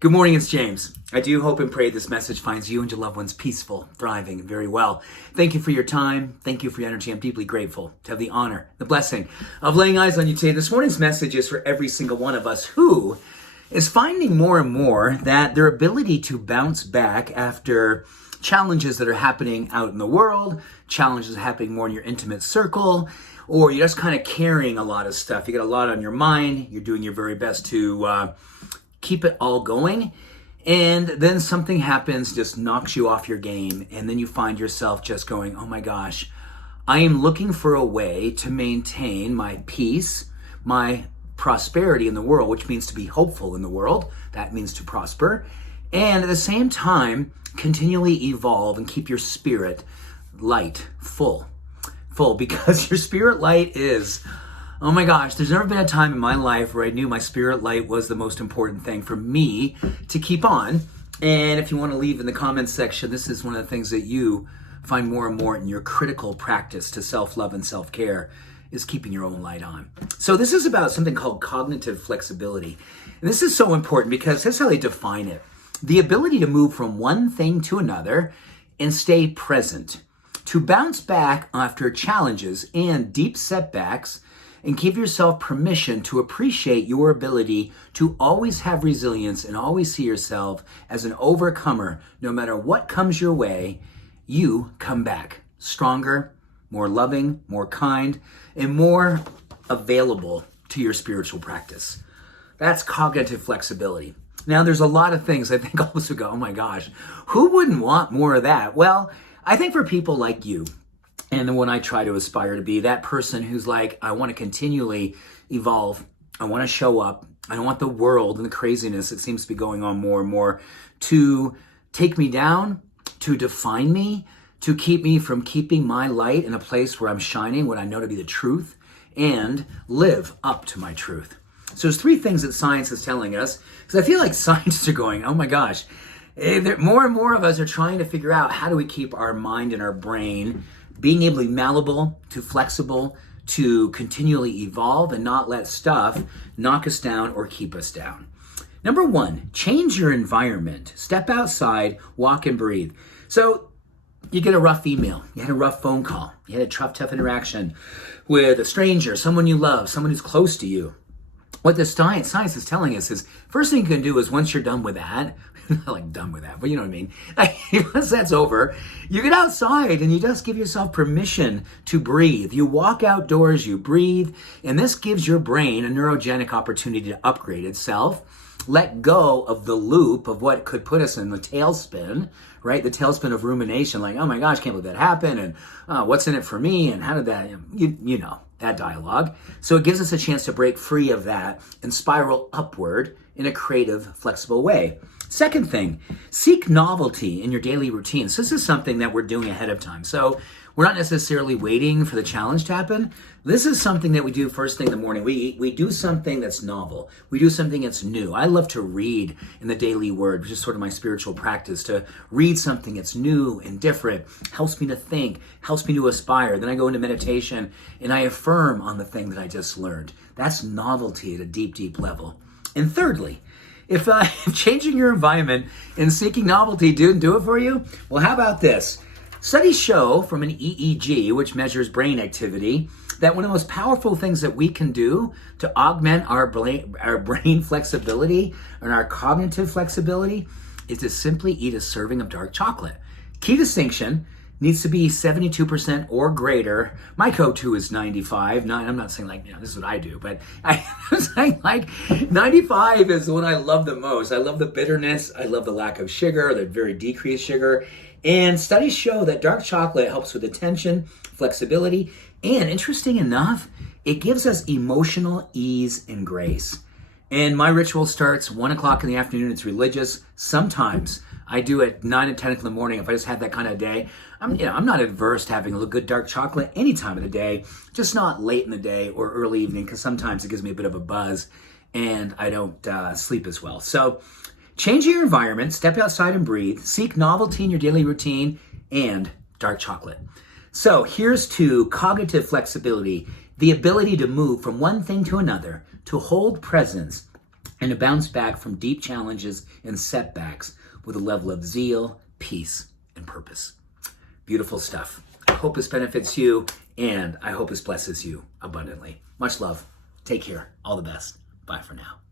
Good morning, it's James. I do hope and pray this message finds you and your loved ones peaceful, thriving, and very well. Thank you for your time. Thank you for your energy. I'm deeply grateful to have the honor, the blessing of laying eyes on you today. This morning's message is for every single one of us who is finding more and more that their ability to bounce back after challenges that are happening out in the world, challenges happening more in your intimate circle, or you're just kind of carrying a lot of stuff. You got a lot on your mind. You're doing your very best to keep it all going, and then something happens, just knocks you off your game, and then you find yourself just going, oh my gosh, I am looking for a way to maintain my peace, my prosperity in the world, which means to be hopeful in the world. That means to prosper, and at the same time continually evolve and keep your spirit light, full, because your spirit light is, oh my gosh, there's never been a time in my life where I knew my spirit light was the most important thing for me to keep on. And if you want to leave in the comments section, this is one of the things that you find more and more in your critical practice to self-love and self-care is keeping your own light on. So this is about something called cognitive flexibility. And this is so important because that's how they define it. The ability to move from one thing to another and stay present, to bounce back after challenges and deep setbacks, and give yourself permission to appreciate your ability to always have resilience and always see yourself as an overcomer. No matter what comes your way, you come back stronger, more loving, more kind, and more available to your spiritual practice. That's cognitive flexibility. Now, there's a lot of things I think all of us would go, oh my gosh, who wouldn't want more of that? Well, I think for people like you, and when I try to aspire to be that person who's like, I want to continually evolve. I want to show up. I don't want the world and the craziness that seems to be going on more and more to take me down, to define me, to keep me from keeping my light in a place where I'm shining what I know to be the truth and live up to my truth. So there's three things that science is telling us, because I feel like scientists are going, oh my gosh, more and more of us are trying to figure out how do we keep our mind and our brain being able to be malleable, to flexible, to continually evolve and not let stuff knock us down or keep us down. Number one, change your environment. Step outside, walk and breathe. So you get a rough email, you had a rough phone call, you had a tough interaction with a stranger, someone you love, someone who's close to you. What the science is telling us is, first thing you can do is once you're done with that, not like done with that, but you know what I mean? Once that's over, you get outside and you just give yourself permission to breathe. You walk outdoors, you breathe, and this gives your brain a neurogenic opportunity to upgrade itself, let go of the loop of what could put us in the tailspin, right? The tailspin of rumination, like, oh my gosh, can't believe that happened, and what's in it for me, and how did that, you know, that dialogue. So it gives us a chance to break free of that and spiral upward in a creative, flexible way. Second thing, seek novelty in your daily routine. So this is something that we're doing ahead of time. So we're not necessarily waiting for the challenge to happen. This is something that we do first thing in the morning. We do something that's novel. We do something that's new. I love to read in the daily word, which is sort of my spiritual practice, to read something that's new and different, helps me to think, helps me to aspire. Then I go into meditation and I affirm on the thing that I just learned. That's novelty at a deep, deep level. And thirdly, if changing your environment and seeking novelty didn't do it for you, well, how about this? Studies show from an EEG, which measures brain activity, that one of the most powerful things that we can do to augment our brain flexibility and our cognitive flexibility is to simply eat a serving of dark chocolate. Key distinction, needs to be 72% or greater. My go-to is 95. I'm not saying like, this is what I do, but I'm saying like 95 is the one I love the most. I love the bitterness. I love the lack of sugar, the very decreased sugar. And studies show that dark chocolate helps with attention, flexibility, and interesting enough, it gives us emotional ease and grace. And my ritual starts 1 o'clock in the afternoon. It's religious. Sometimes I do it 9 and 10 in the morning if I just had that kind of day. I'm not adverse to having a good dark chocolate any time of the day, just not late in the day or early evening, because sometimes it gives me a bit of a buzz and I don't sleep as well. So change your environment, step outside and breathe, seek novelty in your daily routine, and dark chocolate. So here's to cognitive flexibility, the ability to move from one thing to another, to hold presence, and to bounce back from deep challenges and setbacks with a level of zeal, peace, and purpose. Beautiful stuff. I hope this benefits you, and I hope this blesses you abundantly. Much love. Take care. All the best. Bye for now.